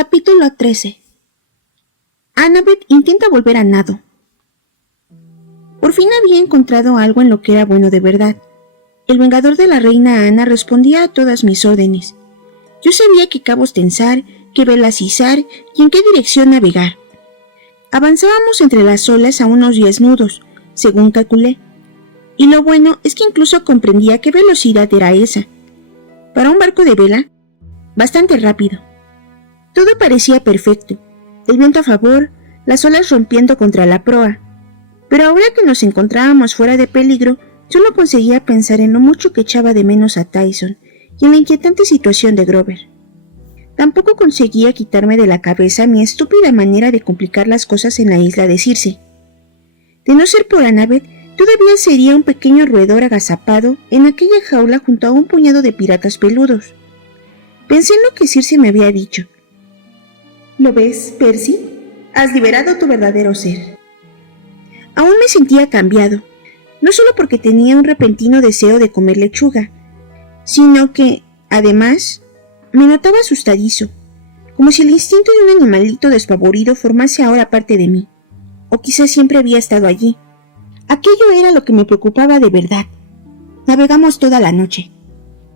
Capítulo 13. Annabeth intenta volver a nado. Por fin había encontrado algo en lo que era bueno de verdad. El vengador de la reina Ana respondía a todas mis órdenes. Yo sabía qué cabos tensar, qué velas izar y en qué dirección navegar. Avanzábamos entre las olas a unos 10 nudos, según calculé. Y lo bueno es que incluso comprendía qué velocidad era esa. Para un barco de vela, bastante rápido. Todo parecía perfecto, el viento a favor, las olas rompiendo contra la proa. Pero ahora que nos encontrábamos fuera de peligro, solo conseguía pensar en lo mucho que echaba de menos a Tyson y en la inquietante situación de Grover. Tampoco conseguía quitarme de la cabeza mi estúpida manera de complicar las cosas en la isla de Circe. De no ser por Annabeth, todavía sería un pequeño roedor agazapado en aquella jaula junto a un puñado de piratas peludos. Pensé en lo que Circe me había dicho. ¿Lo ves, Percy? Has liberado tu verdadero ser. Aún me sentía cambiado, no solo porque tenía un repentino deseo de comer lechuga, sino que, además, me notaba asustadizo, como si el instinto de un animalito despavorido formase ahora parte de mí, o quizás siempre había estado allí. Aquello era lo que me preocupaba de verdad. Navegamos toda la noche.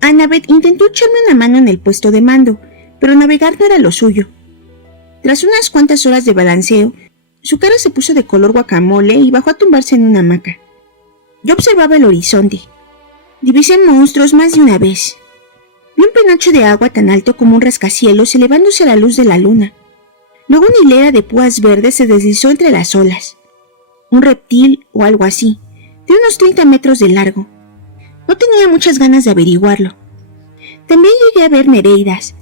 Annabeth intentó echarme una mano en el puesto de mando, pero navegar no era lo suyo. Tras unas cuantas horas de balanceo, su cara se puso de color guacamole y bajó a tumbarse en una hamaca. Yo observaba el horizonte. Divisé monstruos más de una vez. Vi un penacho de agua tan alto como un rascacielos elevándose a la luz de la luna. Luego una hilera de púas verdes se deslizó entre las olas. Un reptil o algo así, de unos 30 metros de largo. No tenía muchas ganas de averiguarlo. También llegué a ver nereidas,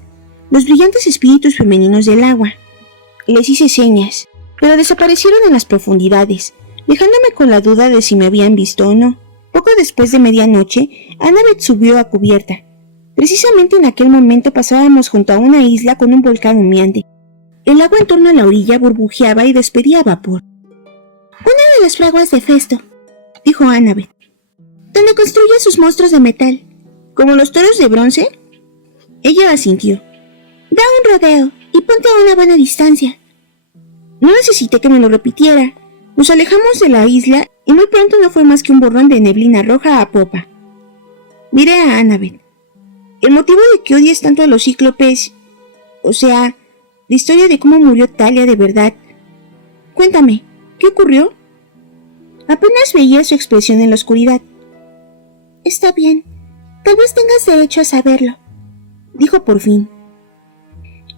los brillantes espíritus femeninos del agua. Les hice señas, pero desaparecieron en las profundidades, dejándome con la duda de si me habían visto o no. Poco después de medianoche, Annabeth subió a cubierta. Precisamente en aquel momento pasábamos junto a una isla con un volcán humeante. El agua en torno a la orilla burbujeaba y despedía vapor. «Una de las fraguas de Festo», dijo Annabeth, «donde construye sus monstruos de metal, como los toros de bronce». Ella asintió. «Da un rodeo y ponte a una buena distancia». No necesité que me lo repitiera. Nos alejamos de la isla y muy pronto no fue más que un borrón de neblina roja a popa. Miré a Annabeth. El motivo de que odies tanto a los cíclopes, o sea, la historia de cómo murió Talia de verdad. Cuéntame, ¿qué ocurrió? Apenas veía su expresión en la oscuridad. Está bien, tal vez tengas derecho a saberlo, dijo por fin.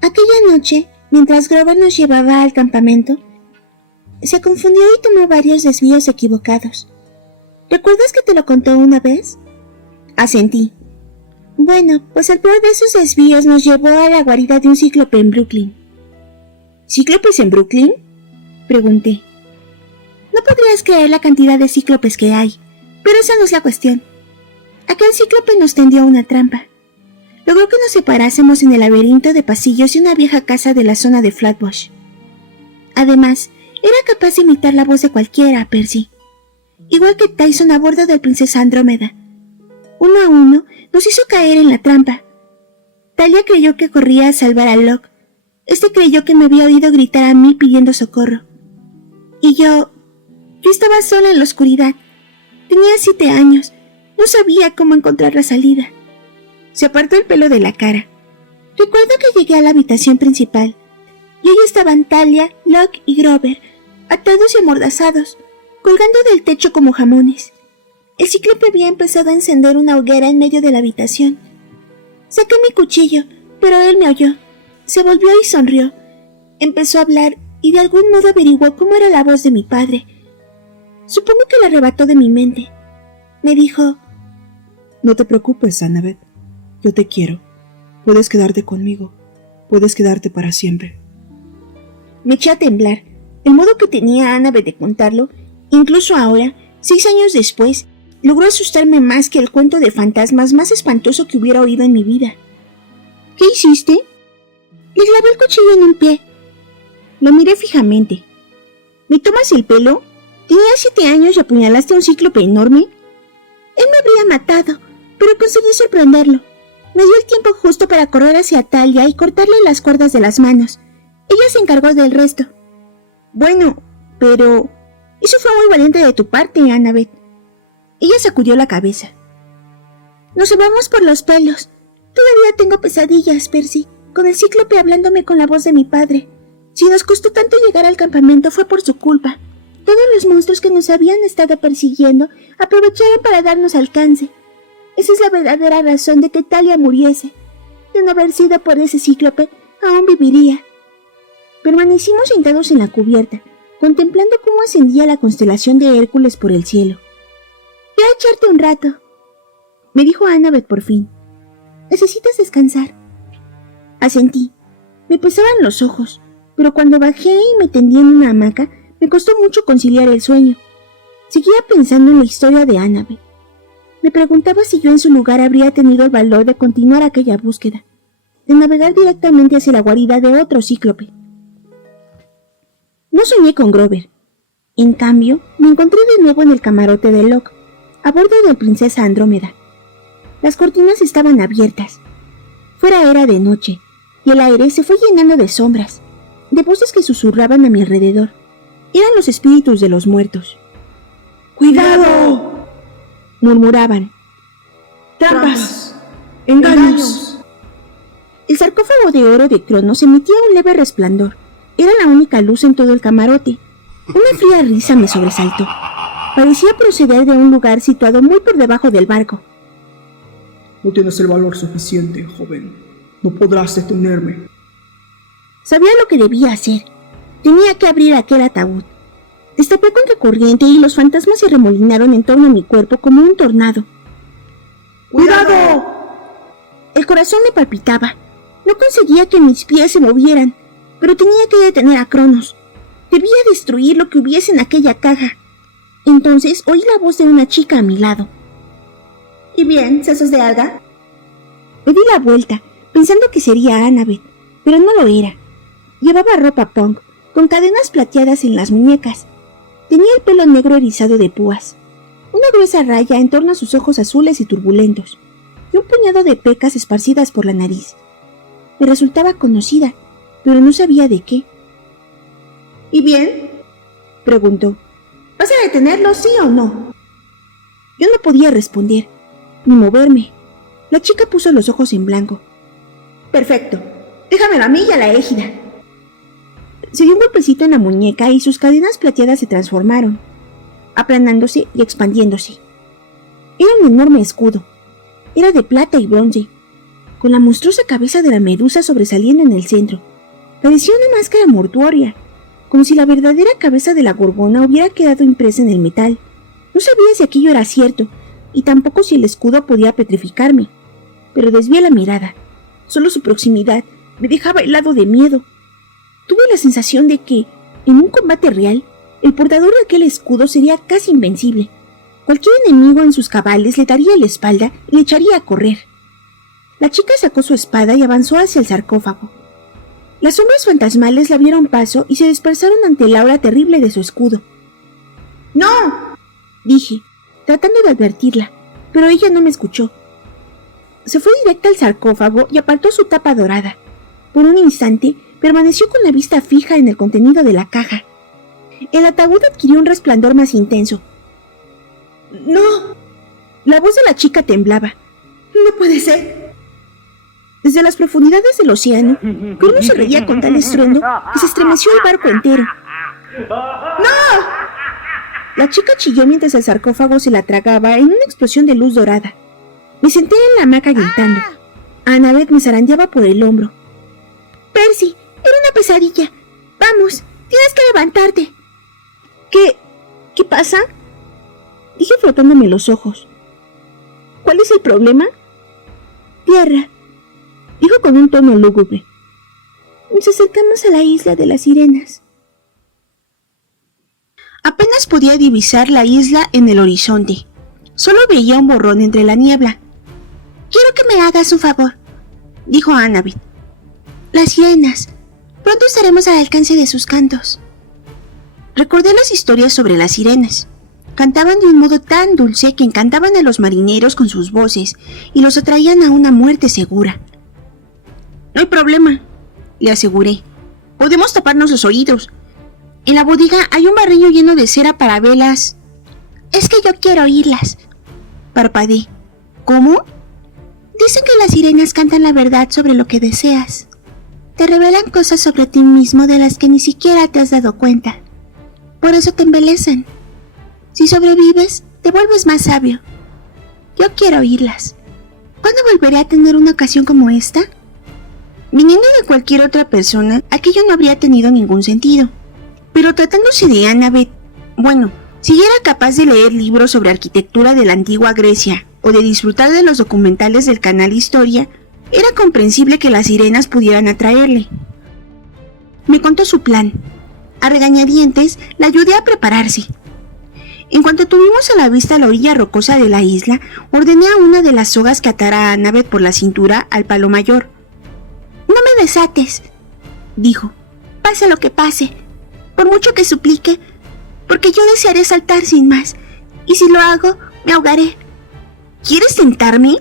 Aquella noche, mientras Grover nos llevaba al campamento, se confundió y tomó varios desvíos equivocados. ¿Recuerdas que te lo contó una vez? Asentí. Bueno, pues el peor de esos desvíos nos llevó a la guarida de un cíclope en Brooklyn. ¿Cíclopes en Brooklyn?, pregunté. No podrías creer la cantidad de cíclopes que hay, pero esa no es la cuestión. Aquel cíclope nos tendió una trampa. Logró que nos separásemos en el laberinto de pasillos de una vieja casa de la zona de Flatbush. Además, era capaz de imitar la voz de cualquiera, Percy. Igual que Tyson a bordo del Princesa Andrómeda. Uno a uno, nos hizo caer en la trampa. Talia creyó que corría a salvar a Locke. Este creyó que me había oído gritar a mí pidiendo socorro. Y yo estaba sola en la oscuridad. Tenía 7 años. No sabía cómo encontrar la salida. Se apartó el pelo de la cara. Recuerdo que llegué a la habitación principal. Y allí estaban Talia, Locke y Grover, atados y amordazados, colgando del techo como jamones. El cíclope había empezado a encender una hoguera en medio de la habitación. Saqué mi cuchillo, pero él me oyó. Se volvió y sonrió. Empezó a hablar y de algún modo averiguó cómo era la voz de mi padre. Supongo que la arrebató de mi mente. Me dijo: No te preocupes, Annabeth. Yo te quiero. Puedes quedarte conmigo. Puedes quedarte para siempre. Me eché a temblar. El modo que tenía Annabeth de contarlo, incluso ahora, 6 años después, logró asustarme más que el cuento de fantasmas más espantoso que hubiera oído en mi vida. ¿Qué hiciste? Le clavé el cuchillo en un pie. Lo miré fijamente. ¿Me tomas el pelo? ¿Tenía 7 años y apuñalaste a un cíclope enorme? Él me habría matado, pero conseguí sorprenderlo. Me dio el tiempo justo para correr hacia Talia y cortarle las cuerdas de las manos. Ella se encargó del resto. Bueno, pero... eso fue muy valiente de tu parte, Annabeth. Ella sacudió la cabeza. Nos llevamos por los pelos. Todavía tengo pesadillas, Percy, con el cíclope hablándome con la voz de mi padre. Si nos costó tanto llegar al campamento fue por su culpa. Todos los monstruos que nos habían estado persiguiendo aprovecharon para darnos alcance. Esa es la verdadera razón de que Talia muriese. De no haber sido por ese cíclope, aún viviría. Permanecimos sentados en la cubierta, contemplando cómo ascendía la constelación de Hércules por el cielo. «Ve a echarte un rato», me dijo Annabeth por fin. «Necesitas descansar». Asentí. Me pesaban los ojos, pero cuando bajé y me tendí en una hamaca, me costó mucho conciliar el sueño. Seguía pensando en la historia de Annabeth. Me preguntaba si yo en su lugar habría tenido el valor de continuar aquella búsqueda, de navegar directamente hacia la guarida de otro cíclope. No soñé con Grover. En cambio, me encontré de nuevo en el camarote de Locke, a bordo de la princesa Andrómeda. Las cortinas estaban abiertas. Fuera era de noche, y el aire se fue llenando de sombras, de voces que susurraban a mi alrededor. Eran los espíritus de los muertos. ¡Cuidado!, murmuraban. ¡Trampas! ¡Engaños! El sarcófago de oro de Cronos emitía un leve resplandor. Era la única luz en todo el camarote. Una fría risa me sobresaltó. Parecía proceder de un lugar situado muy por debajo del barco. No tienes el valor suficiente, joven. No podrás detenerme. Sabía lo que debía hacer. Tenía que abrir aquel ataúd. Destapé contra corriente y los fantasmas se remolinaron en torno a mi cuerpo como un tornado. ¡Cuidado! El corazón me palpitaba. No conseguía que mis pies se movieran, pero tenía que detener a Cronos. Debía destruir lo que hubiese en aquella caja. Entonces oí la voz de una chica a mi lado. ¿Y bien, sesos de alga? Me di la vuelta, pensando que sería Annabeth, pero no lo era. Llevaba ropa punk, con cadenas plateadas en las muñecas. Tenía el pelo negro erizado de púas, una gruesa raya en torno a sus ojos azules y turbulentos, y un puñado de pecas esparcidas por la nariz. Me resultaba conocida, pero no sabía de qué. ¿Y bien?, preguntó. ¿Vas a detenerlo, sí o no? Yo no podía responder, ni moverme. La chica puso los ojos en blanco. Perfecto. Déjamelo a mí y a la égida. Se dio un golpecito en la muñeca y sus cadenas plateadas se transformaron, aplanándose y expandiéndose. Era un enorme escudo. Era de plata y bronce, con la monstruosa cabeza de la medusa sobresaliendo en el centro. Parecía una máscara mortuoria, como si la verdadera cabeza de la gorgona hubiera quedado impresa en el metal. No sabía si aquello era cierto, y tampoco si el escudo podía petrificarme, pero desvié la mirada. Solo su proximidad me dejaba helado de miedo. Tuve la sensación de que, en un combate real, el portador de aquel escudo sería casi invencible. Cualquier enemigo en sus cabales le daría la espalda y le echaría a correr. La chica sacó su espada y avanzó hacia el sarcófago. Las sombras fantasmales le abrieron paso y se dispersaron ante el aura terrible de su escudo. ¡No!, dije, tratando de advertirla, pero ella no me escuchó. Se fue directa al sarcófago y apartó su tapa dorada. Por un instante, permaneció con la vista fija en el contenido de la caja. El ataúd adquirió un resplandor más intenso. ¡No! La voz de la chica temblaba. ¡No puede ser! Desde las profundidades del océano, Cronos se reía con tal estruendo que se estremeció el barco entero. ¡No! La chica chilló mientras el sarcófago se la tragaba en una explosión de luz dorada. Me senté en la hamaca gritando. Annabeth me zarandeaba por el hombro. Percy, era una pesadilla. Vamos, tienes que levantarte. ¿Qué pasa?, dije frotándome los ojos. ¿Cuál es el problema? Tierra, dijo con un tono lúgubre. Nos acercamos a la isla de las sirenas. Apenas podía divisar la isla en el horizonte. Solo veía un borrón entre la niebla. Quiero que me hagas un favor, dijo Annabeth. Las sirenas. Pronto estaremos al alcance de sus cantos. Recordé las historias sobre las sirenas. Cantaban de un modo tan dulce que encantaban a los marineros con sus voces y los atraían a una muerte segura. No hay problema, le aseguré. Podemos taparnos los oídos. En la bodega hay un barril lleno de cera para velas. Es que yo quiero oírlas, parpadeé. ¿Cómo? Dicen que las sirenas cantan la verdad sobre lo que deseas. Te revelan cosas sobre ti mismo de las que ni siquiera te has dado cuenta. Por eso te embelezan. Si sobrevives, te vuelves más sabio. Yo quiero oírlas. ¿Cuándo volveré a tener una ocasión como esta? Viniendo de cualquier otra persona, aquello no habría tenido ningún sentido. Pero tratándose de Annabeth, bueno, si era capaz de leer libros sobre arquitectura de la antigua Grecia o de disfrutar de los documentales del canal Historia, era comprensible que las sirenas pudieran atraerle. Me contó su plan. A regañadientes, la ayudé a prepararse. En cuanto tuvimos a la vista la orilla rocosa de la isla, ordené a una de las sogas que atara a Annabeth por la cintura al palo mayor. «No me desates», dijo, «pase lo que pase, por mucho que suplique, porque yo desearé saltar sin más, y si lo hago, me ahogaré». «¿Quieres tentarme?»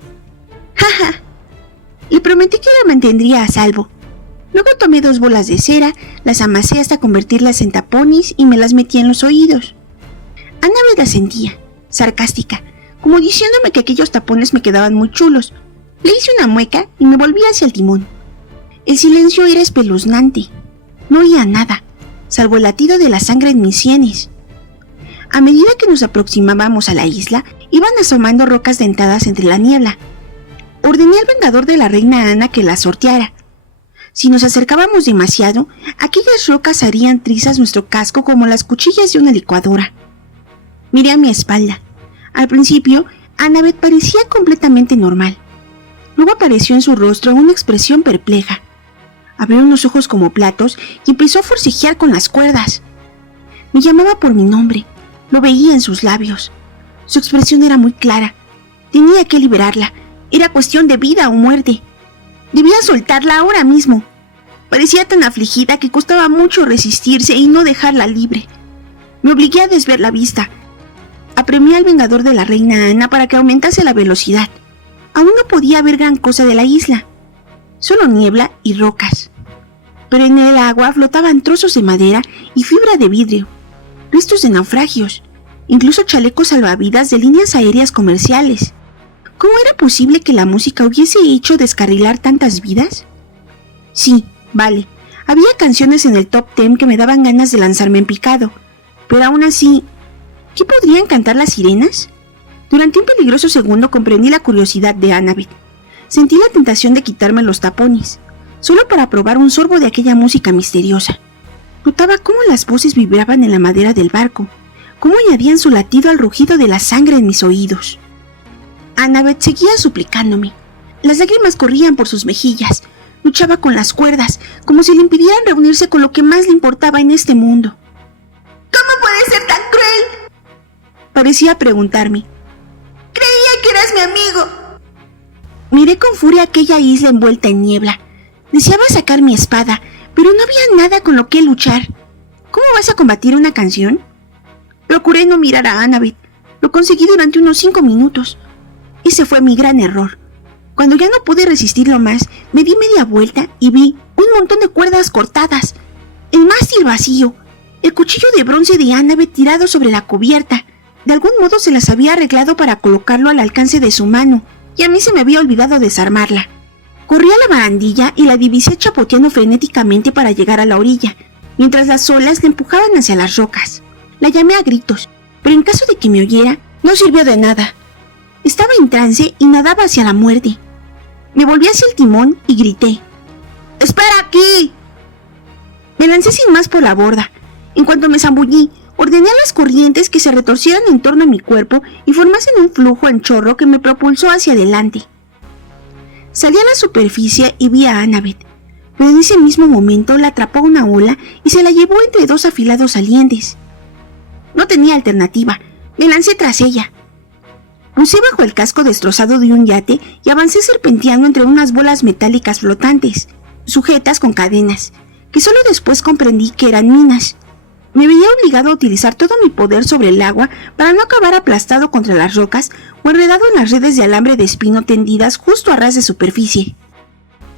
«Jaja». Le prometí que la mantendría a salvo. Luego tomé 2 bolas de cera, las amasé hasta convertirlas en tapones y me las metí en los oídos. Annabeth asentía, sarcástica, como diciéndome que aquellos tapones me quedaban muy chulos. Le hice una mueca y me volví hacia el timón. El silencio era espeluznante. No oía nada, salvo el latido de la sangre en mis sienes. A medida que nos aproximábamos a la isla, iban asomando rocas dentadas entre la niebla. Ordené al vengador de la reina Ana que las sorteara. Si nos acercábamos demasiado, aquellas rocas harían trizas nuestro casco como las cuchillas de una licuadora. Miré a mi espalda. Al principio, Annabeth parecía completamente normal. Luego apareció en su rostro una expresión perpleja. Abrió unos ojos como platos y empezó a forcejear con las cuerdas. Me llamaba por mi nombre. Lo veía en sus labios. Su expresión era muy clara. Tenía que liberarla. Era cuestión de vida o muerte. Debía soltarla ahora mismo. Parecía tan afligida que costaba mucho resistirse y no dejarla libre. Me obligué a desviar la vista. Apremié al vengador de la reina Ana para que aumentase la velocidad. Aún no podía ver gran cosa de la isla. Solo niebla y rocas. Pero en el agua flotaban trozos de madera y fibra de vidrio. Restos de naufragios. Incluso chalecos salvavidas de líneas aéreas comerciales. ¿Cómo era posible que la música hubiese hecho descarrilar tantas vidas? Sí, vale, había canciones en el top 10 que me daban ganas de lanzarme en picado, pero aún así, ¿qué podrían cantar las sirenas? Durante un peligroso segundo comprendí la curiosidad de Annabeth. Sentí la tentación de quitarme los tapones, solo para probar un sorbo de aquella música misteriosa. Notaba cómo las voces vibraban en la madera del barco, cómo añadían su latido al rugido de la sangre en mis oídos. Annabeth seguía suplicándome. Las lágrimas corrían por sus mejillas. Luchaba con las cuerdas, como si le impidieran reunirse con lo que más le importaba en este mundo. ¿Cómo puedes ser tan cruel? Parecía preguntarme. Creía que eras mi amigo. Miré con furia aquella isla envuelta en niebla. Deseaba sacar mi espada, pero no había nada con lo que luchar. ¿Cómo vas a combatir una canción? Procuré no mirar a Annabeth. Lo conseguí durante unos 5 minutos. Ese fue mi gran error. Cuando ya no pude resistirlo más, me di media vuelta y vi un montón de cuerdas cortadas, el mástil vacío, el cuchillo de bronce de Annabeth tirado sobre la cubierta. De algún modo se las había arreglado para colocarlo al alcance de su mano, y a mí se me había olvidado desarmarla. Corrí a la barandilla y la divisé chapoteando frenéticamente para llegar a la orilla, mientras las olas le empujaban hacia las rocas. La llamé a gritos, pero en caso de que me oyera, no sirvió de nada. Estaba en trance y nadaba hacia la muerte. Me volví hacia el timón y grité. ¡Espera aquí! Me lancé sin más por la borda. En cuanto me zambullí, ordené a las corrientes que se retorcieran en torno a mi cuerpo y formasen un flujo en chorro que me propulsó hacia adelante. Salí a la superficie y vi a Annabeth, pero en ese mismo momento la atrapó una ola y se la llevó entre 2 afilados salientes. No tenía alternativa. Me lancé tras ella. Puse bajo el casco destrozado de un yate y avancé serpenteando entre unas bolas metálicas flotantes, sujetas con cadenas, que solo después comprendí que eran minas. Me veía obligado a utilizar todo mi poder sobre el agua para no acabar aplastado contra las rocas o enredado en las redes de alambre de espino tendidas justo a ras de superficie.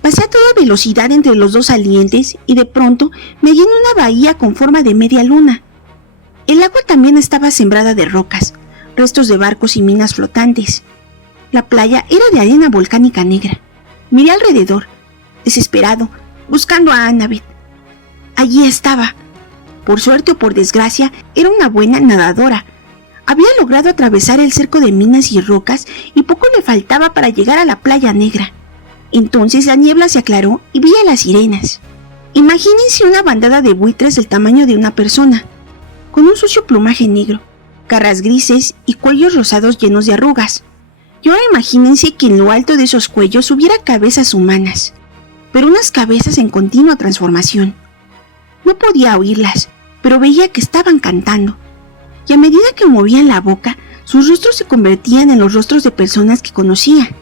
Pasé a toda velocidad entre los dos salientes y de pronto me hallé en una bahía con forma de media luna. El agua también estaba sembrada de rocas, restos de barcos y minas flotantes. La playa era de arena volcánica negra. Miré alrededor, desesperado, buscando a Annabeth. Allí estaba. Por suerte o por desgracia, era una buena nadadora. Había logrado atravesar el cerco de minas y rocas y poco le faltaba para llegar a la playa negra. Entonces la niebla se aclaró y vi a las sirenas. Imagínense una bandada de buitres del tamaño de una persona, con un sucio plumaje negro, garras grises y cuellos rosados llenos de arrugas. Y ahora imagínense que en lo alto de esos cuellos hubiera cabezas humanas, pero unas cabezas en continua transformación. No podía oírlas, pero veía que estaban cantando. Y a medida que movían la boca, sus rostros se convertían en los rostros de personas que conocía.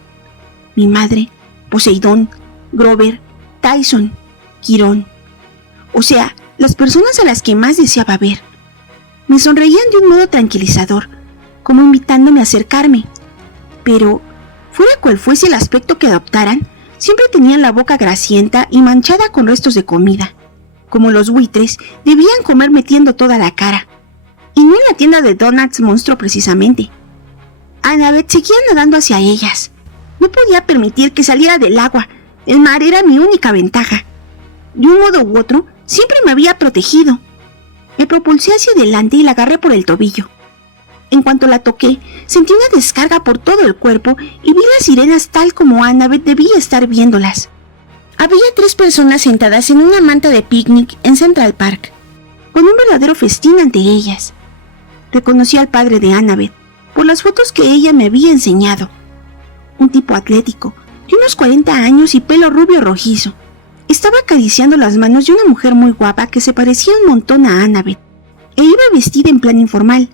Mi madre, Poseidón, Grover, Tyson, Quirón. O sea, las personas a las que más deseaba ver. Me sonreían de un modo tranquilizador, como invitándome a acercarme. Pero, fuera cual fuese el aspecto que adoptaran, siempre tenían la boca grasienta y manchada con restos de comida. Como los buitres, debían comer metiendo toda la cara. Y no en la tienda de donuts monstruo precisamente. Annabeth seguía nadando hacia ellas. No podía permitir que saliera del agua. El mar era mi única ventaja. De un modo u otro, siempre me había protegido. Me propulsé hacia adelante y la agarré por el tobillo. En cuanto la toqué, sentí una descarga por todo el cuerpo y vi las sirenas tal como Annabeth debía estar viéndolas. Había 3 personas sentadas en una manta de picnic en Central Park, con un verdadero festín ante ellas. Reconocí al padre de Annabeth por las fotos que ella me había enseñado. Un tipo atlético, de unos 40 años y pelo rubio rojizo. Estaba acariciando las manos de una mujer muy guapa que se parecía un montón a Annabeth, e iba vestida en plan informal,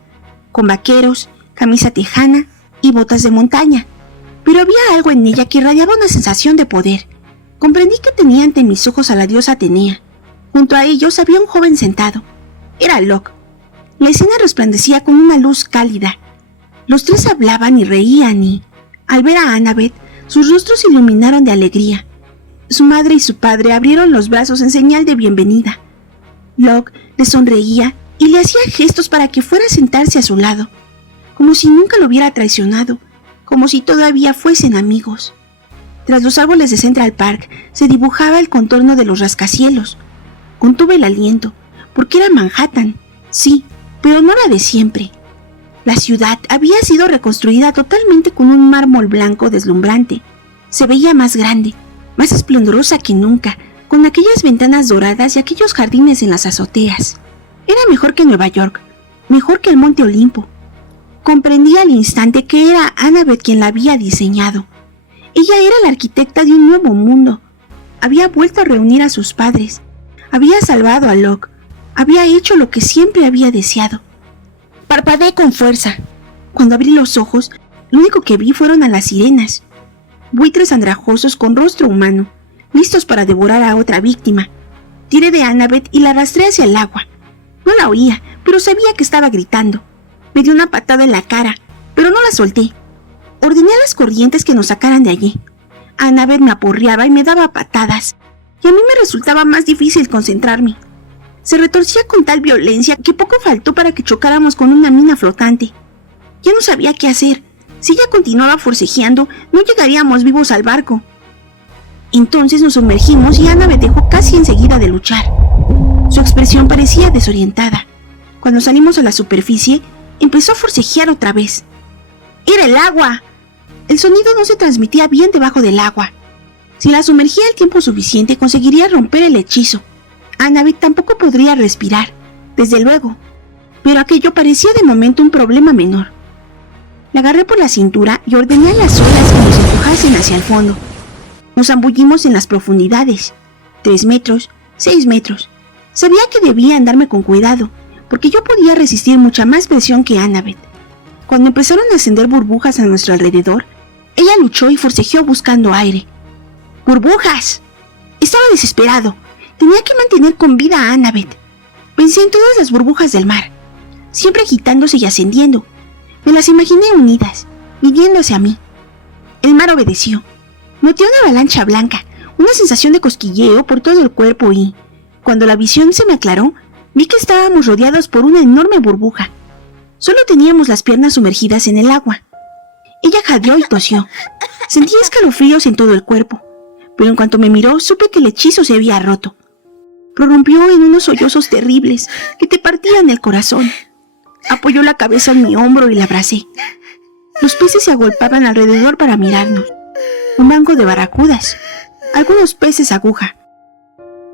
con vaqueros, camisa tejana y botas de montaña. Pero había algo en ella que irradiaba una sensación de poder. Comprendí que tenía ante mis ojos a la diosa Atenea. Junto a ellos había un joven sentado. Era Locke. La escena resplandecía con una luz cálida. Los 3 hablaban y reían y, al ver a Annabeth, sus rostros se iluminaron de alegría. Su madre y su padre abrieron los brazos en señal de bienvenida. Locke le sonreía y le hacía gestos para que fuera a sentarse a su lado, como si nunca lo hubiera traicionado, como si todavía fuesen amigos. Tras los árboles de Central Park se dibujaba el contorno de los rascacielos. Contuve el aliento, porque era Manhattan, sí, pero no la de siempre. La ciudad había sido reconstruida totalmente con un mármol blanco deslumbrante. Se veía más grande, más esplendorosa que nunca, con aquellas ventanas doradas y aquellos jardines en las azoteas. Era mejor que Nueva York, mejor que el Monte Olimpo. Comprendí al instante que era Annabeth quien la había diseñado. Ella era la arquitecta de un nuevo mundo. Había vuelto a reunir a sus padres. Había salvado a Locke. Había hecho lo que siempre había deseado. Parpadeé con fuerza. Cuando abrí los ojos, lo único que vi fueron a las sirenas. Buitres andrajosos con rostro humano, listos para devorar a otra víctima. Tiré de Annabeth y la arrastré hacia el agua. No la oía, pero sabía que estaba gritando. Me dio una patada en la cara, pero no la solté. Ordené a las corrientes que nos sacaran de allí. Annabeth me aporreaba y me daba patadas, y a mí me resultaba más difícil concentrarme. Se retorcía con tal violencia que poco faltó para que chocáramos con una mina flotante. Ya no sabía qué hacer. Si ella continuaba forcejeando, no llegaríamos vivos al barco. Entonces nos sumergimos y Annabeth dejó casi enseguida de luchar. Su expresión parecía desorientada. Cuando salimos a la superficie, empezó a forcejear otra vez. ¡Era el agua! El sonido no se transmitía bien debajo del agua. Si la sumergía el tiempo suficiente, conseguiría romper el hechizo. Annabeth tampoco podría respirar, desde luego, pero aquello parecía de momento un problema menor. La agarré por la cintura y ordené a las olas que nos empujasen hacia el fondo. Nos zambullimos en las profundidades, 3 metros, 6 metros. Sabía que debía andarme con cuidado, porque yo podía resistir mucha más presión que Annabeth. Cuando empezaron a ascender burbujas a nuestro alrededor, ella luchó y forcejeó buscando aire. ¡Burbujas! Estaba desesperado. Tenía que mantener con vida a Annabeth. Pensé en todas las burbujas del mar, siempre agitándose y ascendiendo. Me las imaginé unidas, viniéndose a mí. El mar obedeció. Noté una avalancha blanca, una sensación de cosquilleo por todo el cuerpo y, cuando la visión se me aclaró, vi que estábamos rodeados por una enorme burbuja. Solo teníamos las piernas sumergidas en el agua. Ella jadeó y tosió. Sentí escalofríos en todo el cuerpo, pero en cuanto me miró supe que el hechizo se había roto. Prorrumpió en unos sollozos terribles que te partían el corazón. Apoyó la cabeza en mi hombro y la abracé. Los peces se agolpaban alrededor para mirarnos. Un banco de barracudas, algunos peces aguja.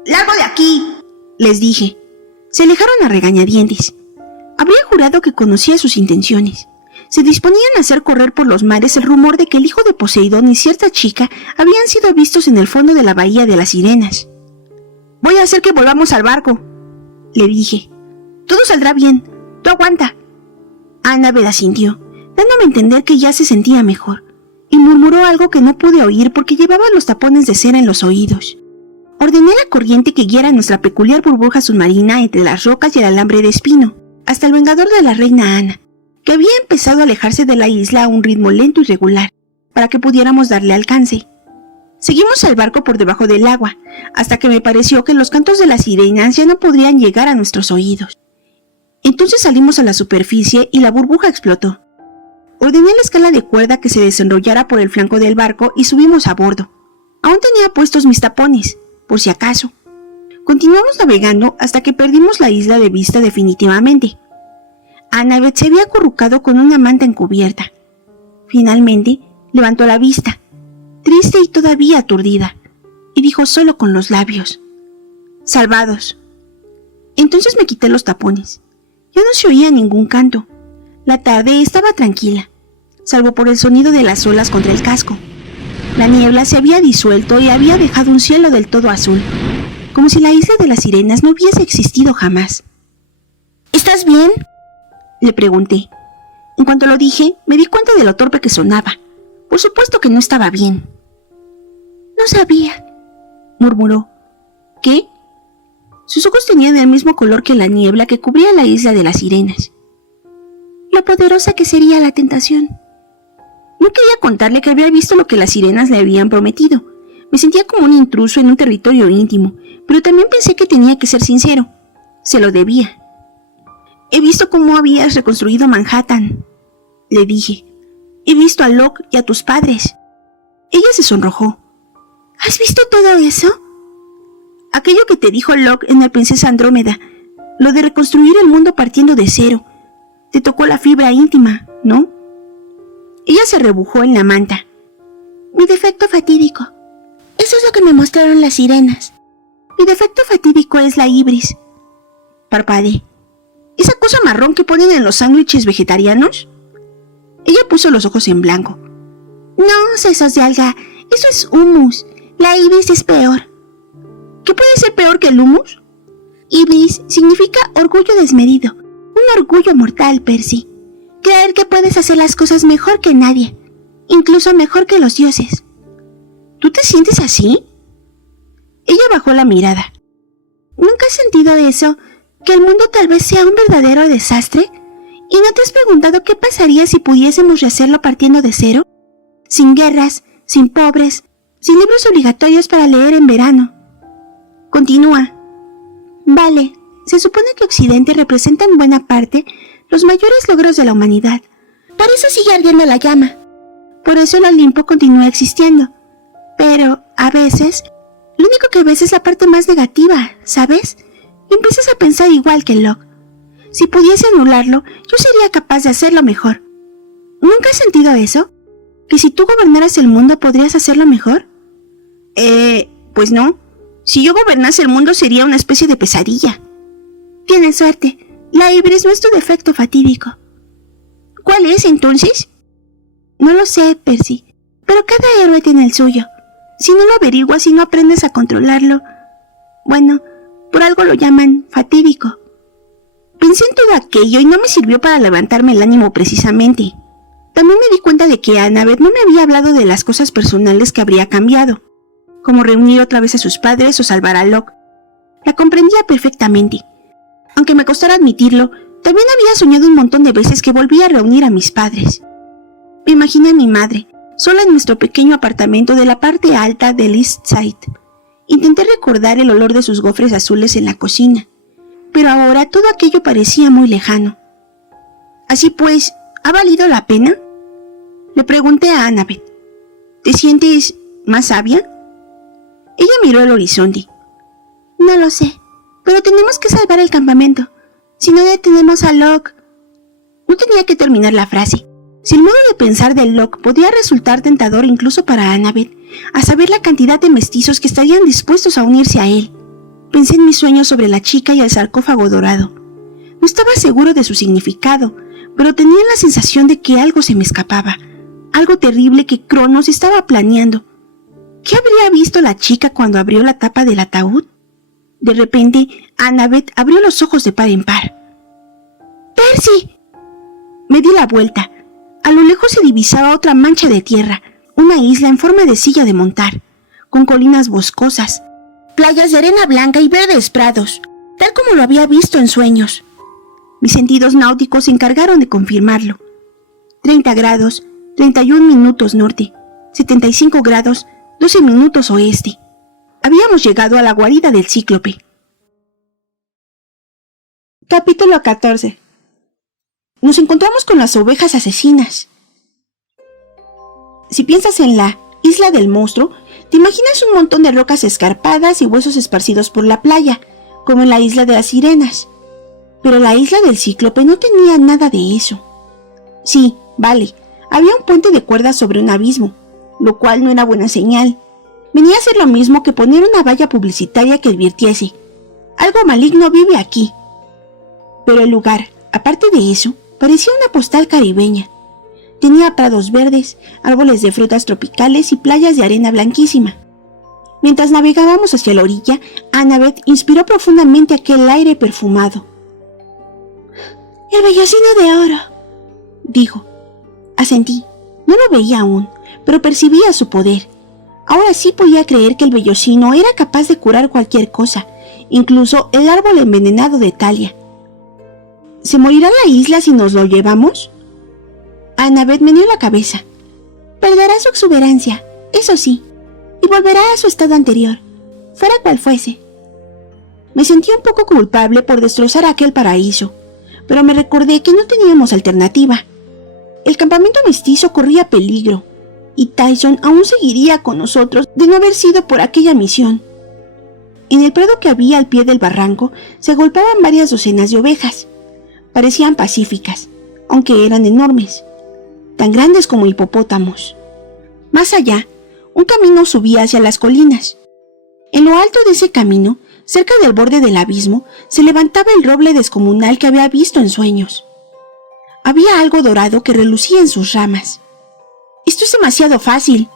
¡Largo de aquí!, les dije. Se alejaron a regañadientes. Habría jurado que conocía sus intenciones. Se disponían a hacer correr por los mares el rumor de que el hijo de Poseidón y cierta chica habían sido vistos en el fondo de la bahía de las Sirenas. «Voy a hacer que volvamos al barco», le dije. «Todo saldrá bien. Tú aguanta». Annabeth asintió, dándome a entender que ya se sentía mejor, y murmuró algo que no pude oír porque llevaba los tapones de cera en los oídos. Ordené a la corriente que guiara nuestra peculiar burbuja submarina entre las rocas y el alambre de espino, hasta el vengador de la reina Ana, que había empezado a alejarse de la isla a un ritmo lento y regular, para que pudiéramos darle alcance. Seguimos al barco por debajo del agua, hasta que me pareció que los cantos de las sirenas ya no podrían llegar a nuestros oídos. Entonces salimos a la superficie y la burbuja explotó. Ordené la escala de cuerda que se desenrollara por el flanco del barco y subimos a bordo. Aún tenía puestos mis tapones, por si acaso. Continuamos navegando hasta que perdimos la isla de vista definitivamente. Annabeth se había acurrucado con una manta encubierta. Finalmente, levantó la vista, triste y todavía aturdida, y dijo solo con los labios: «Salvados». Entonces me quité los tapones. Ya no se oía ningún canto. La tarde estaba tranquila, salvo por el sonido de las olas contra el casco. La niebla se había disuelto y había dejado un cielo del todo azul, como si la isla de las sirenas no hubiese existido jamás. «¿Estás bien?», le pregunté. En cuanto lo dije, me di cuenta de lo torpe que sonaba. Por supuesto que no estaba bien. «No sabía», murmuró. «¿Qué?». Sus ojos tenían el mismo color que la niebla que cubría la isla de las sirenas. «Lo poderosa que sería la tentación». No quería contarle que había visto lo que las sirenas le habían prometido. Me sentía como un intruso en un territorio íntimo, pero también pensé que tenía que ser sincero. Se lo debía. «He visto cómo habías reconstruido Manhattan», le dije. «He visto a Locke y a tus padres». Ella se sonrojó. «¿Has visto todo eso?». «Aquello que te dijo Locke en la princesa Andrómeda, lo de reconstruir el mundo partiendo de cero. Te tocó la fibra íntima, ¿no?». Ella se rebujó en la manta. «Mi defecto fatídico. Eso es lo que me mostraron las sirenas. Mi defecto fatídico es la ibris». Parpadeé. «¿Esa cosa marrón que ponen en los sándwiches vegetarianos?». Ella puso los ojos en blanco. «No, sesos de alga, eso es humus. La ibris es peor». «¿Qué puede ser peor que el humus?». «Ibris significa orgullo desmedido, un orgullo mortal, Percy. Creer que puedes hacer las cosas mejor que nadie, incluso mejor que los dioses». «¿Tú te sientes así?». Ella bajó la mirada. «¿Nunca has sentido eso? ¿Que el mundo tal vez sea un verdadero desastre? ¿Y no te has preguntado qué pasaría si pudiésemos rehacerlo partiendo de cero? Sin guerras, sin pobres, sin libros obligatorios para leer en verano». Continúa. «Vale, se supone que Occidente representa en buena parte los mayores logros de la humanidad. Por eso sigue ardiendo la llama. Por eso el Olimpo continúa existiendo. Pero, a veces, lo único que ves es la parte más negativa, ¿sabes? Y empiezas a pensar igual que Locke. Si pudiese anularlo, yo sería capaz de hacerlo mejor. ¿Nunca has sentido eso? ¿Que si tú gobernaras el mundo podrías hacerlo mejor?». Pues no. Si yo gobernase el mundo sería una especie de pesadilla». «Tienes suerte. La ibris no es tu defecto fatídico». «¿Cuál es, entonces?». «No lo sé, Percy, pero cada héroe tiene el suyo. Si no lo averiguas y no aprendes a controlarlo, bueno, por algo lo llaman fatídico». Pensé en todo aquello y no me sirvió para levantarme el ánimo precisamente. También me di cuenta de que Annabeth no me había hablado de las cosas personales que habría cambiado, como reunir otra vez a sus padres o salvar a Locke. La comprendía perfectamente, Aunque me costara admitirlo, también había soñado un montón de veces que volvía a reunir a mis padres. Me imaginé a mi madre, sola en nuestro pequeño apartamento de la parte alta del East Side. Intenté recordar el olor de sus gofres azules en la cocina, pero ahora todo aquello parecía muy lejano. Así pues, ¿ha valido la pena? Le pregunté a Annabeth. ¿Te sientes más sabia? Ella miró el horizonte. No lo sé, pero tenemos que salvar el campamento. Si no detenemos a Locke... No tenía que terminar la frase. Si el modo de pensar de Locke podía resultar tentador incluso para Annabeth, a saber la cantidad de mestizos que estarían dispuestos a unirse a él. Pensé en mis sueños sobre la chica y el sarcófago dorado. No estaba seguro de su significado, pero tenía la sensación de que algo se me escapaba, algo terrible que Cronos estaba planeando. ¿Qué habría visto la chica cuando abrió la tapa del ataúd? De repente, Annabeth abrió los ojos de par en par. ¡Percy! Me di la vuelta. A lo lejos se divisaba otra mancha de tierra, una isla en forma de silla de montar, con colinas boscosas, playas de arena blanca y verdes prados, tal como lo había visto en sueños. Mis sentidos náuticos se encargaron de confirmarlo. 30 grados, 31 minutos norte, 75 grados, 12 minutos oeste. Habíamos llegado a la guarida del cíclope. Capítulo 14. Nos encontramos con las ovejas asesinas. Si piensas en la isla del monstruo, te imaginas un montón de rocas escarpadas y huesos esparcidos por la playa, como en la isla de las sirenas. Pero la isla del cíclope no tenía nada de eso. Sí, vale, había un puente de cuerdas sobre un abismo, lo cual no era buena señal. Venía a ser lo mismo que poner una valla publicitaria que advirtiese: algo maligno vive aquí. Pero el lugar, aparte de eso, parecía una postal caribeña. Tenía prados verdes, árboles de frutas tropicales y playas de arena blanquísima. Mientras navegábamos hacia la orilla, Annabeth inspiró profundamente aquel aire perfumado. «El vellocino de oro», dijo. Asentí. No lo veía aún, pero percibía su poder. Ahora sí podía creer que el vellocino era capaz de curar cualquier cosa, incluso el árbol envenenado de Thalia. ¿Se morirá la isla si nos lo llevamos? Annabeth meneó la cabeza. Perderá su exuberancia, eso sí, y volverá a su estado anterior, fuera cual fuese. Me sentí un poco culpable por destrozar aquel paraíso, pero me recordé que no teníamos alternativa. El campamento mestizo corría peligro, y Tyson aún seguiría con nosotros de no haber sido por aquella misión. En el prado que había al pie del barranco se agolpaban varias docenas de ovejas. Parecían pacíficas, aunque eran enormes, tan grandes como hipopótamos. Más allá, un camino subía hacia las colinas. En lo alto de ese camino, cerca del borde del abismo, se levantaba el roble descomunal que había visto en sueños. Había algo dorado que relucía en sus ramas. «Esto es demasiado fácil»,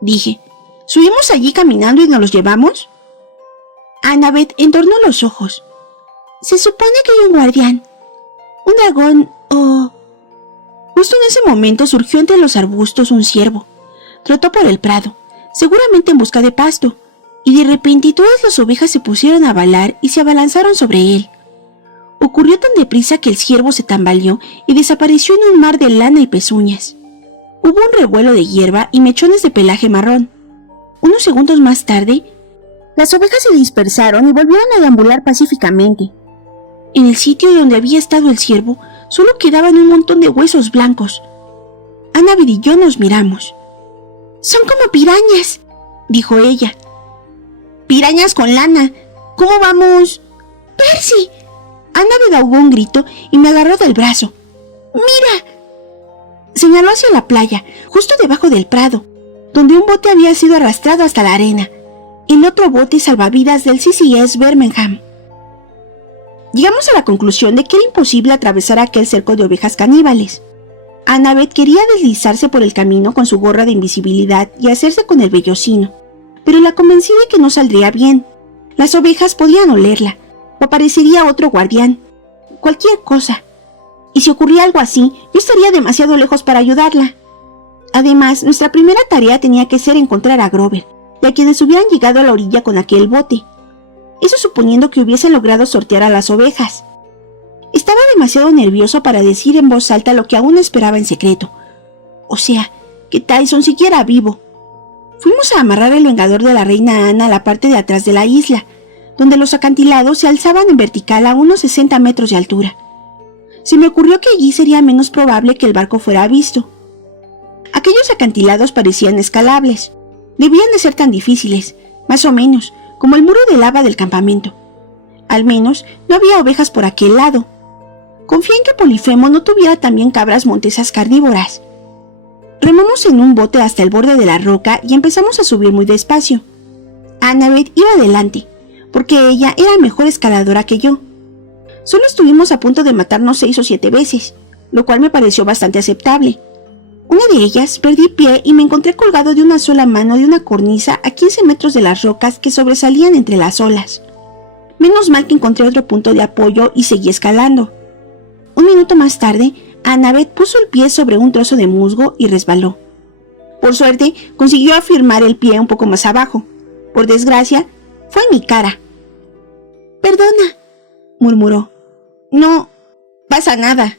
dije. «¿Subimos allí caminando y nos los llevamos?» Annabeth entornó los ojos. «Se supone que hay un guardián. Un dragón o...» Justo en ese momento surgió entre los arbustos un ciervo. Trotó por el prado, seguramente en busca de pasto, y de repente todas las ovejas se pusieron a balar y se abalanzaron sobre él. Ocurrió tan deprisa que el ciervo se tambaleó y desapareció en un mar de lana y pezuñas. Hubo un revuelo de hierba y mechones de pelaje marrón. Unos segundos más tarde, las ovejas se dispersaron y volvieron a deambular pacíficamente. En el sitio donde había estado el ciervo, solo quedaban un montón de huesos blancos. Annabeth y yo nos miramos. «Son como pirañas», dijo ella. «Pirañas con lana. ¿Cómo vamos?» «¡Percy!» Annabeth ahogó un grito y me agarró del brazo. «¡Mira!» Señaló hacia la playa, justo debajo del prado, donde un bote había sido arrastrado hasta la arena. El otro bote salvavidas del CCS Birmingham. Llegamos a la conclusión de que era imposible atravesar aquel cerco de ovejas caníbales. Annabeth quería deslizarse por el camino con su gorra de invisibilidad y hacerse con el vellocino, pero la convencí de que no saldría bien. Las ovejas podían olerla, o aparecería otro guardián, cualquier cosa. Y si ocurría algo así, yo estaría demasiado lejos para ayudarla. Además, nuestra primera tarea tenía que ser encontrar a Grover, y a quienes hubieran llegado a la orilla con aquel bote. Eso suponiendo que hubiesen logrado sortear a las ovejas. Estaba demasiado nervioso para decir en voz alta lo que aún esperaba en secreto. O sea, que Tyson siguiera vivo. Fuimos a amarrar el vengador de la reina Ana a la parte de atrás de la isla, donde los acantilados se alzaban en vertical a unos 60 metros de altura. Se me ocurrió que allí sería menos probable que el barco fuera visto. Aquellos acantilados parecían escalables. Debían de ser tan difíciles, más o menos, como el muro de lava del campamento. Al menos no había ovejas por aquel lado. Confié en que Polifemo no tuviera también cabras montesas carnívoras. Remamos en un bote hasta el borde de la roca y empezamos a subir muy despacio. Annabeth iba adelante, porque ella era mejor escaladora que yo. Solo estuvimos a punto de matarnos 6 o 7 veces, lo cual me pareció bastante aceptable. Una de ellas perdí pie y me encontré colgado de una sola mano de una cornisa a 15 metros de las rocas que sobresalían entre las olas. Menos mal que encontré otro punto de apoyo y seguí escalando. Un minuto más tarde, Annabeth puso el pie sobre un trozo de musgo y resbaló. Por suerte, consiguió afirmar el pie un poco más abajo. Por desgracia, fue en mi cara. «Perdona», murmuró. «No pasa nada»,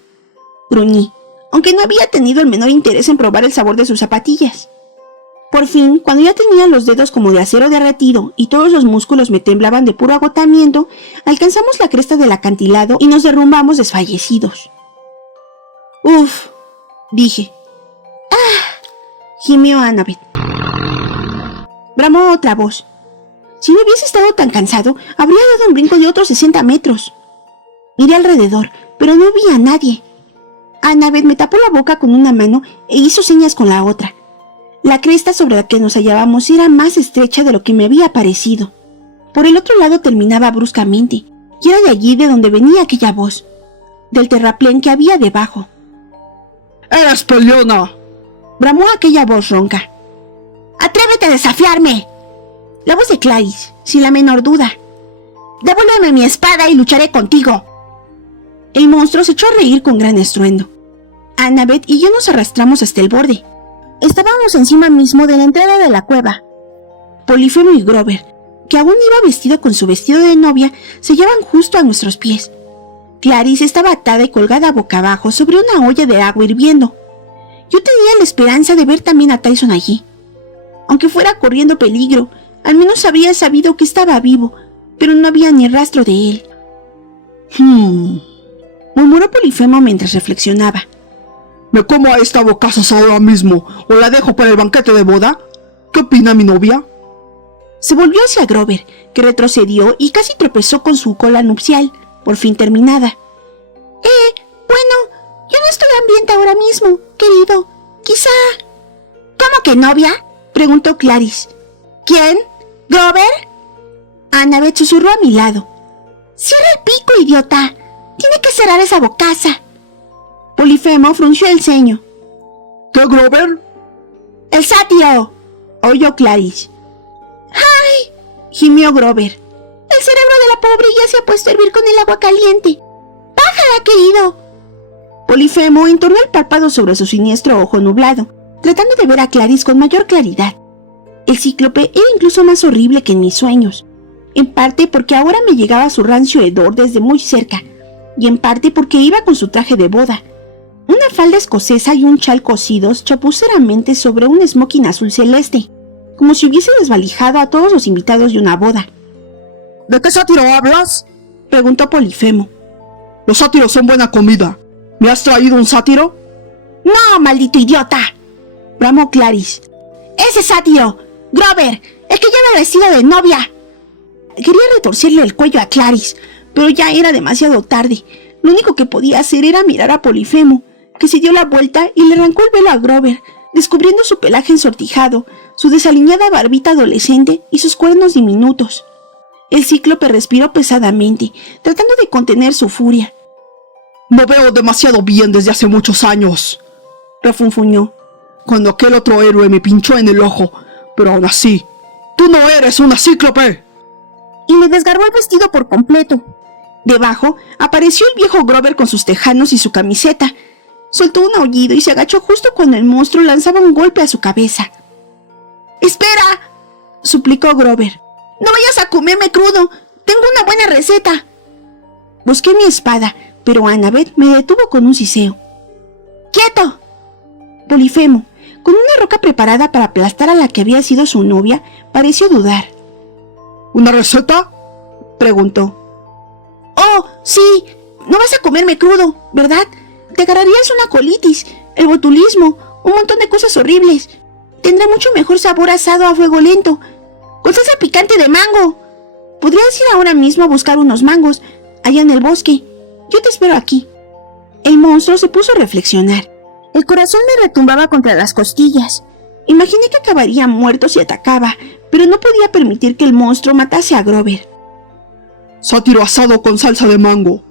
gruñí, aunque no había tenido el menor interés en probar el sabor de sus zapatillas. Por fin, cuando ya tenía los dedos como de acero derretido y todos los músculos me temblaban de puro agotamiento, alcanzamos la cresta del acantilado y nos derrumbamos desfallecidos. «Uf», dije. «¡Ah!», gimió Annabeth. Bramó otra voz. Si no hubiese estado tan cansado, habría dado un brinco de otros 60 metros. Miré alrededor, pero no vi a nadie. Annabeth me tapó la boca con una mano e hizo señas con la otra. La cresta sobre la que nos hallábamos era más estrecha de lo que me había parecido. Por el otro lado terminaba bruscamente, y era de allí de donde venía aquella voz, del terraplén que había debajo. ¡Eres peleona!, bramó aquella voz ronca. «¡Atrévete a desafiarme!», la voz de Clarice, sin la menor duda. «Devuélveme mi espada y lucharé contigo». El monstruo se echó a reír con gran estruendo. Annabeth y yo nos arrastramos hasta el borde. Estábamos encima mismo de la entrada de la cueva. Polifemo y Grover, que aún iba vestido con su vestido de novia, se hallaban justo a nuestros pies. Clarice estaba atada y colgada boca abajo sobre una olla de agua hirviendo. Yo tenía la esperanza de ver también a Tyson allí. Aunque fuera corriendo peligro, al menos habría sabido que estaba vivo, pero no había ni rastro de él. Murmuró Polifemo mientras reflexionaba. ¿Me como a esta bocazas ahora mismo o la dejo para el banquete de boda? ¿Qué opina mi novia? Se volvió hacia Grover, que retrocedió y casi tropezó con su cola nupcial, por fin terminada. Bueno, yo no estoy hambrienta ahora mismo, querido. Quizá... ¿Cómo que novia?, preguntó Clarice. ¿Quién? ¿Grover? Annabeth susurró a mi lado. «Cierra el pico, idiota. Tiene que cerrar esa bocaza». Polifemo frunció el ceño. ¿Qué, Grover? «¡El sátiro!», oyó Clarice. «¡Ay!», gimió Grover. «El cerebro de la pobre ya se ha puesto a hervir con el agua caliente. ¡Bájala, querido!». Polifemo entornó el párpado sobre su siniestro ojo nublado, tratando de ver a Clarice con mayor claridad. El cíclope era incluso más horrible que en mis sueños, en parte porque ahora me llegaba su rancio hedor desde muy cerca, y en parte porque iba con su traje de boda, una falda escocesa y un chal cosidos chapuceramente sobre un smoking azul celeste, como si hubiese desvalijado a todos los invitados de una boda. ¿De qué sátiro hablas?, preguntó Polifemo. Los sátiros son buena comida. ¿Me has traído un sátiro? «¡No, maldito idiota!», bramó Clarice. «¡Ese sátiro! ¡Grover! ¡El que lleva vestido de novia!». Quería retorcerle el cuello a Clarice, pero ya era demasiado tarde. Lo único que podía hacer era mirar a Polifemo, que se dio la vuelta y le arrancó el velo a Grover, descubriendo su pelaje ensortijado, su desaliñada barbita adolescente y sus cuernos diminutos. El cíclope respiró pesadamente, tratando de contener su furia. «No veo demasiado bien desde hace muchos años», refunfuñó, «cuando aquel otro héroe me pinchó en el ojo, pero aún así, tú no eres una cíclope». Y le desgarró el vestido por completo. Debajo apareció el viejo Grover con sus tejanos y su camiseta. Soltó un aullido y se agachó justo cuando el monstruo lanzaba un golpe a su cabeza. «¡Espera!», suplicó Grover. «No vayas a comerme crudo. Tengo una buena receta». Busqué mi espada, pero Annabeth me detuvo con un siseo. ¡Quieto! Polifemo, con una roca preparada para aplastar a la que había sido su novia, pareció dudar. ¿Una receta?, preguntó. ¡Oh, sí! No vas a comerme crudo, ¿verdad? Te agarrarías una colitis, el botulismo, un montón de cosas horribles. Tendrá mucho mejor sabor asado a fuego lento, con salsa picante de mango. Podrías ir ahora mismo a buscar unos mangos, allá en el bosque. Yo te espero aquí. El monstruo se puso a reflexionar. El corazón me retumbaba contra las costillas. Imaginé que acabaría muerto si atacaba, pero no podía permitir que el monstruo matase a Grover. Sátiro asado con salsa de mango,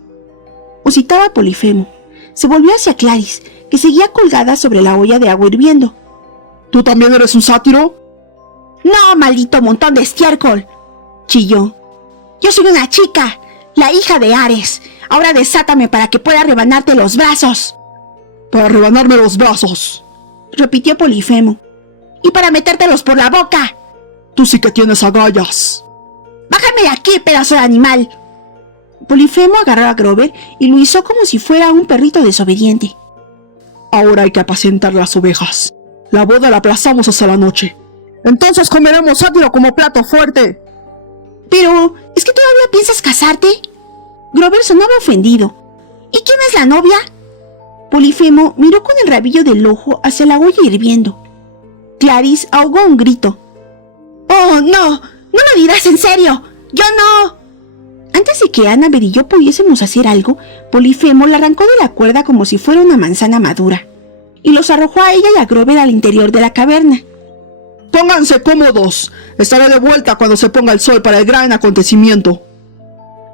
musitaba Polifemo. Se volvió hacia Clarice, que seguía colgada sobre la olla de agua hirviendo. ¿Tú también eres un sátiro? ¡No, maldito montón de estiércol!, chilló. Yo soy una chica, la hija de Ares. Ahora desátame para que pueda rebanarte los brazos. Para rebanarme los brazos, repitió Polifemo. Y para metértelos por la boca. Tú sí que tienes agallas. ¡Bájame de aquí, pedazo de animal! Polifemo agarró a Grover y lo hizo como si fuera un perrito desobediente. Ahora hay que apacentar las ovejas. La boda la aplazamos hasta la noche. Entonces comeremos sátiro como plato fuerte. Pero, ¿es que todavía piensas casarte? Grover sonaba ofendido. ¿Y quién es la novia? Polifemo miró con el rabillo del ojo hacia la olla hirviendo. Clarice ahogó un grito. ¡Oh, no! ¡No lo dirás en serio! ¡Yo no! Antes de que Annabeth y yo pudiésemos hacer algo, Polifemo la arrancó de la cuerda como si fuera una manzana madura y los arrojó a ella y a Grover al interior de la caverna. ¡Pónganse cómodos! Estaré de vuelta cuando se ponga el sol para el gran acontecimiento.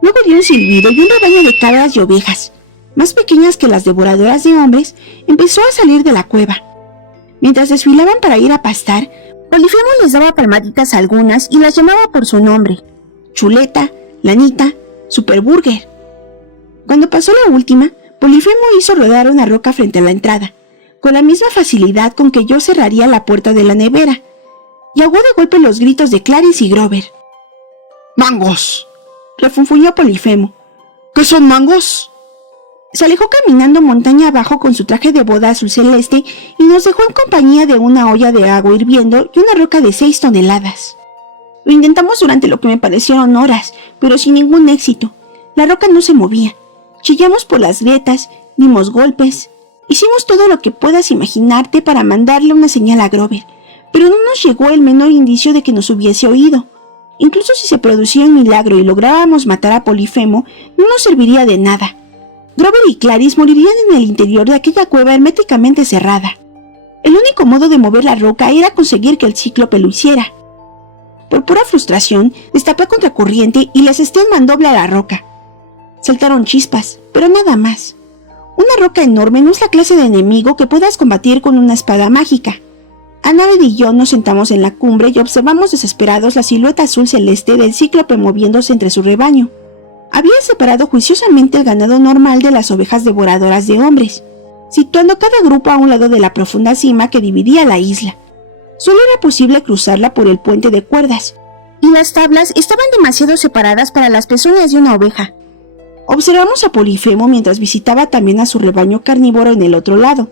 Luego dio un silbido y un rebaño de cabras y ovejas, más pequeñas que las devoradoras de hombres, empezó a salir de la cueva. Mientras desfilaban para ir a pastar, Polifemo les daba palmaditas a algunas y las llamaba por su nombre: Chuleta, Lanita, Superburger. Cuando pasó la última, Polifemo hizo rodar una roca frente a la entrada, con la misma facilidad con que yo cerraría la puerta de la nevera, y ahogó de golpe los gritos de Clarice y Grover. ¡Mangos!, refunfuñó Polifemo. ¿Qué son mangos? Se alejó caminando montaña abajo con su traje de boda azul celeste y nos dejó en compañía de una olla de agua hirviendo y una roca de 6 toneladas. Lo intentamos durante lo que me parecieron horas, pero sin ningún éxito. La roca no se movía. Chillamos por las grietas, dimos golpes. Hicimos todo lo que puedas imaginarte para mandarle una señal a Grover, pero no nos llegó el menor indicio de que nos hubiese oído. Incluso si se producía un milagro y lográbamos matar a Polifemo, no nos serviría de nada. Grover y Clarice morirían en el interior de aquella cueva herméticamente cerrada. El único modo de mover la roca era conseguir que el cíclope lo hiciera. Por pura frustración, destapé contracorriente y le asesté un mandoble a la roca. Saltaron chispas, pero nada más. Una roca enorme no es la clase de enemigo que puedas combatir con una espada mágica. Annabeth y yo nos sentamos en la cumbre y observamos desesperados la silueta azul celeste del cíclope moviéndose entre su rebaño. Había separado juiciosamente el ganado normal de las ovejas devoradoras de hombres, situando cada grupo a un lado de la profunda cima que dividía la isla. Solo era posible cruzarla por el puente de cuerdas, y las tablas estaban demasiado separadas para las pezuñas de una oveja. Observamos a Polifemo mientras visitaba también a su rebaño carnívoro en el otro lado.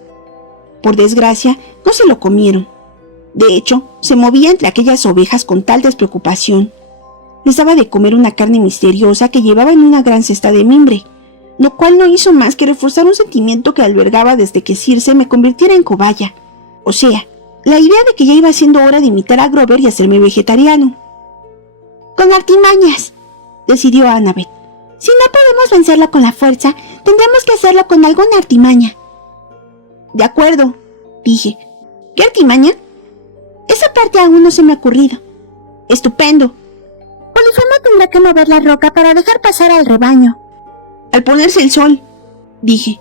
Por desgracia, no se lo comieron. De hecho, se movía entre aquellas ovejas con tal despreocupación. Les daba de comer una carne misteriosa que llevaba en una gran cesta de mimbre, lo cual no hizo más que reforzar un sentimiento que albergaba desde que Circe me convirtiera en cobaya. O sea, la idea de que ya iba siendo hora de imitar a Grover y hacerme vegetariano. Con artimañas, decidió Annabeth. Si no podemos vencerla con la fuerza, tendremos que hacerlo con alguna artimaña. De acuerdo, dije. ¿Qué artimaña? Esa parte aún no se me ha ocurrido. Estupendo. Polifemo tendrá que mover la roca para dejar pasar al rebaño. Al ponerse el sol, dije,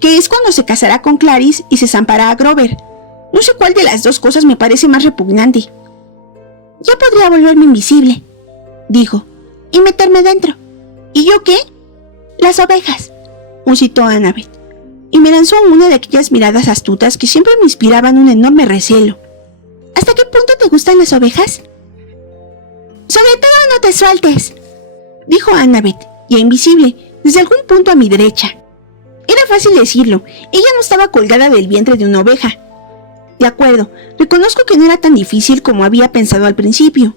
que es cuando se casará con Clarice y se zampará a Grover. No sé cuál de las dos cosas me parece más repugnante. Yo podría volverme invisible, dijo, y meterme dentro. ¿Y yo qué? Las ovejas, musitó Annabeth, y me lanzó una de aquellas miradas astutas que siempre me inspiraban un enorme recelo. ¿Hasta qué punto te gustan las ovejas? Sobre todo no te sueltes, dijo Annabeth, ya invisible, desde algún punto a mi derecha. fácil decirlo, ella no estaba colgada del vientre de una oveja. De acuerdo, reconozco que no era tan difícil como había pensado al principio.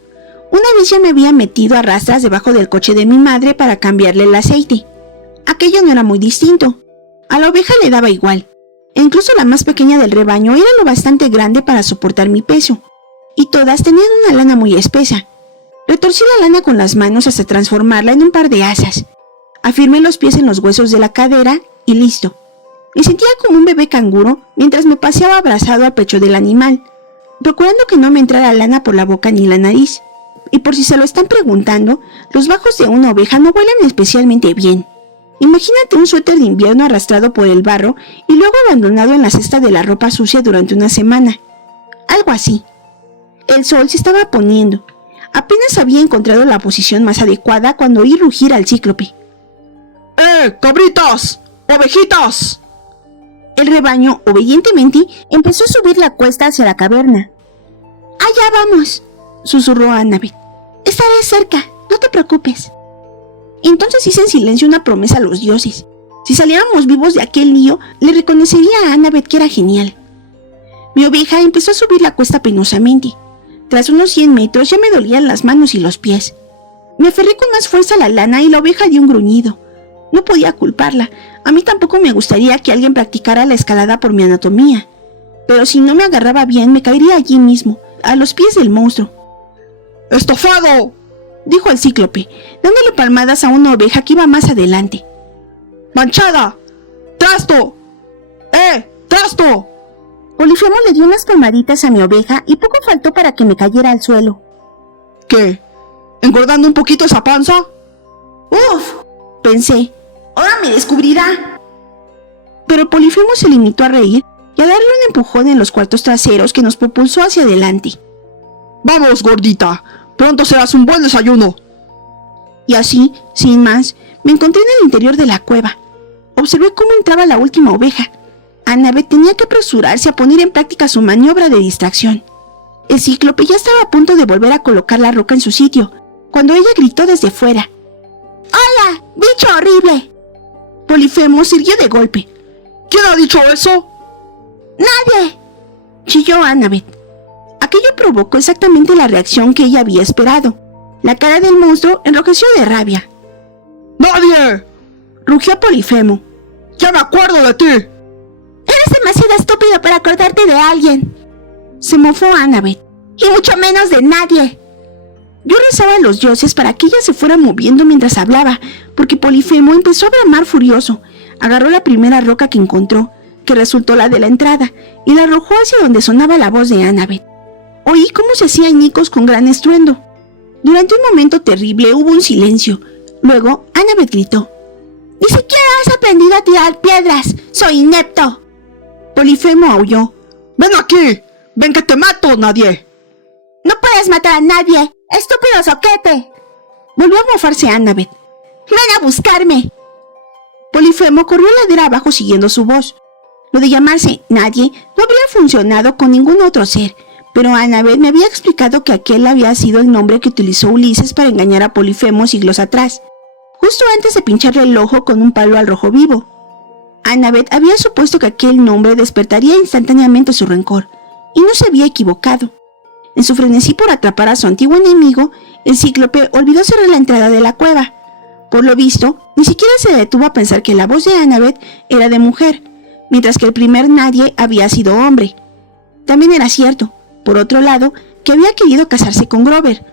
Una vez ya me había metido a rastras debajo del coche de mi madre para cambiarle el aceite. Aquello no era muy distinto. A la oveja le daba igual. E incluso la más pequeña del rebaño era lo bastante grande para soportar mi peso. Y todas tenían una lana muy espesa. Retorcí la lana con las manos hasta transformarla en un par de asas. Afirmé los pies en los huesos de la cadera y listo. Me sentía como un bebé canguro mientras me paseaba abrazado al pecho del animal, procurando que no me entrara lana por la boca ni la nariz. Y por si se lo están preguntando, los bajos de una oveja no huelen especialmente bien. Imagínate un suéter de invierno arrastrado por el barro y luego abandonado en la cesta de la ropa sucia durante una semana. Algo así. El sol se estaba poniendo. Apenas había encontrado la posición más adecuada cuando oí rugir al cíclope. ¡Cabritas! ¡Ovejitas! El rebaño, obedientemente, empezó a subir la cuesta hacia la caverna. «Allá vamos», susurró Annabeth. «Estaré cerca, no te preocupes». Entonces hice en silencio una promesa a los dioses. Si saliéramos vivos de aquel lío, le reconocería a Annabeth que era genial. Mi oveja empezó a subir la cuesta penosamente. Tras unos 100 metros ya me dolían las manos y los pies. Me aferré con más fuerza a la lana y la oveja dio un gruñido. No podía culparla. A mí tampoco me gustaría que alguien practicara la escalada por mi anatomía. Pero si no me agarraba bien, me caería allí mismo, a los pies del monstruo. ¡Estofado!, dijo el cíclope, dándole palmadas a una oveja que iba más adelante. ¡Manchada! ¡Trasto! ¡Trasto! Polifemo le dio unas palmaditas a mi oveja y poco faltó para que me cayera al suelo. ¿Qué? ¿Engordando un poquito esa panza? ¡Uf! Pensé. ¡Ahora me descubrirá! Pero Polifemo se limitó a reír y a darle un empujón en los cuartos traseros que nos propulsó hacia adelante. ¡Vamos, gordita! ¡Pronto serás un buen desayuno! Y así, sin más, me encontré en el interior de la cueva. Observé cómo entraba la última oveja. Annabeth tenía que apresurarse a poner en práctica su maniobra de distracción. El cíclope ya estaba a punto de volver a colocar la roca en su sitio, cuando ella gritó desde fuera. ¡Hola, bicho horrible! Polifemo se irguió de golpe. ¿Quién ha dicho eso? ¡Nadie!, chilló Annabeth. Aquello provocó exactamente la reacción que ella había esperado. La cara del monstruo enrojeció de rabia. ¡Nadie!, rugió Polifemo. ¡Ya me acuerdo de ti! ¡Eres demasiado estúpido para acordarte de alguien!, se mofó Annabeth. ¡Y mucho menos de nadie! Yo rezaba a los dioses para que ella se fuera moviendo mientras hablaba, porque Polifemo empezó a bramar furioso. Agarró la primera roca que encontró, que resultó la de la entrada, y la arrojó hacia donde sonaba la voz de Annabeth. Oí cómo se hacía añicos con gran estruendo. Durante un momento terrible hubo un silencio. Luego Annabeth gritó. ¡Ni siquiera has aprendido a tirar piedras! ¡Soy inepto! Polifemo aulló. ¡Ven aquí! ¡Ven que te mato, nadie! ¡No puedes matar a nadie! ¡Estúpido soquete! Volvió a mofarse Annabeth. ¡Ven a buscarme! Polifemo corrió ladera abajo siguiendo su voz. Lo de llamarse nadie no habría funcionado con ningún otro ser, pero Annabeth me había explicado que aquel había sido el nombre que utilizó Ulises para engañar a Polifemo siglos atrás, justo antes de pincharle el ojo con un palo al rojo vivo. Annabeth había supuesto que aquel nombre despertaría instantáneamente su rencor, y no se había equivocado. En su frenesí por atrapar a su antiguo enemigo, el cíclope olvidó cerrar la entrada de la cueva. Por lo visto, ni siquiera se detuvo a pensar que la voz de Annabeth era de mujer, mientras que el primer nadie había sido hombre. También era cierto, por otro lado, que había querido casarse con Grover,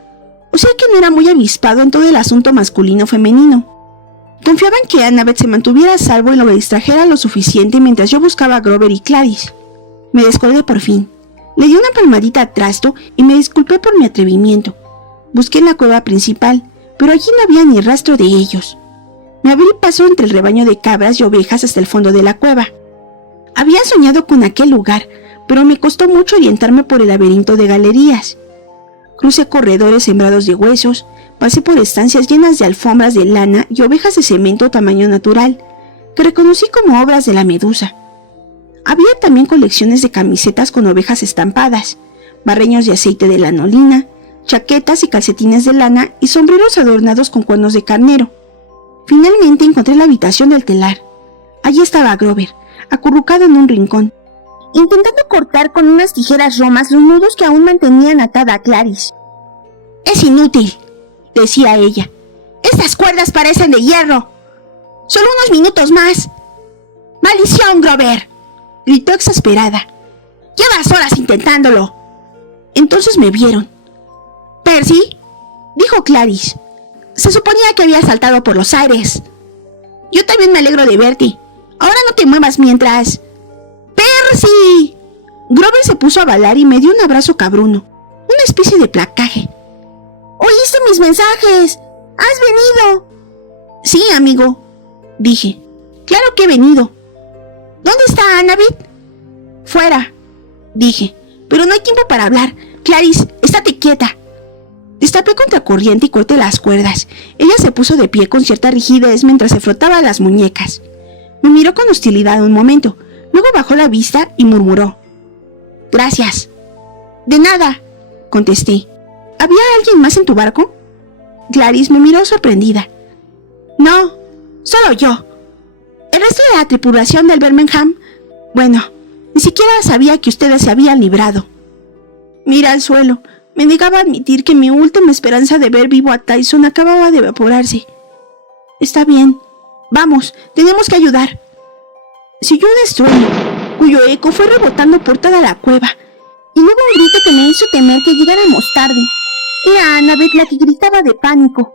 o sea que no era muy avispado en todo el asunto masculino-femenino. Confiaba en que Annabeth se mantuviera a salvo y lo distrajera lo suficiente mientras yo buscaba a Grover y Clarice. Me descolgué por fin. Le di una palmadita a Trasto y me disculpé por mi atrevimiento. Busqué en la cueva principal, pero allí no había ni rastro de ellos. Me abrí paso entre el rebaño de cabras y ovejas hasta el fondo de la cueva. Había soñado con aquel lugar, pero me costó mucho orientarme por el laberinto de galerías. Crucé corredores sembrados de huesos, pasé por estancias llenas de alfombras de lana y ovejas de cemento tamaño natural, que reconocí como obras de la Medusa. Había también colecciones de camisetas con ovejas estampadas, barreños de aceite de lanolina, chaquetas y calcetines de lana y sombreros adornados con cuernos de carnero. Finalmente encontré la habitación del telar. Allí estaba Grover, acurrucado en un rincón, intentando cortar con unas tijeras romas los nudos que aún mantenían atada a Clarice. «Es inútil», decía ella. «Estas cuerdas parecen de hierro. Solo unos minutos más». «¡Maldición, Grover!», gritó exasperada. «Llevas horas intentándolo». Entonces me vieron. «¿Percy?», dijo Clarice. «Se suponía que había saltado por los aires». «Yo también me alegro de verte. Ahora no te muevas mientras...» «¡Percy!». Grover se puso a bailar y me dio un abrazo cabruno, una especie de placaje. «¿Oíste mis mensajes? ¿Has venido?» «Sí, amigo», dije. «Claro que he venido». «¿Dónde está Annabeth?» «Fuera», dije. «Pero no hay tiempo para hablar. Clarice, estate quieta». Destapé contracorriente y corté las cuerdas. Ella se puso de pie con cierta rigidez mientras se frotaba las muñecas. Me miró con hostilidad un momento, luego bajó la vista y murmuró: «Gracias». «De nada», contesté. «¿Había alguien más en tu barco?» Clarice me miró sorprendida. «No, solo yo. El resto de la tripulación del Birmingham, bueno, ni siquiera sabía que ustedes se habían librado». Miré al suelo. Me negaba a admitir que mi última esperanza de ver vivo a Tyson acababa de evaporarse. «Está bien. Vamos, tenemos que ayudar». Se oyó un estruendo, cuyo eco fue rebotando por toda la cueva, y luego un grito que me hizo temer que llegáramos tarde. Era Annabeth la que gritaba de pánico.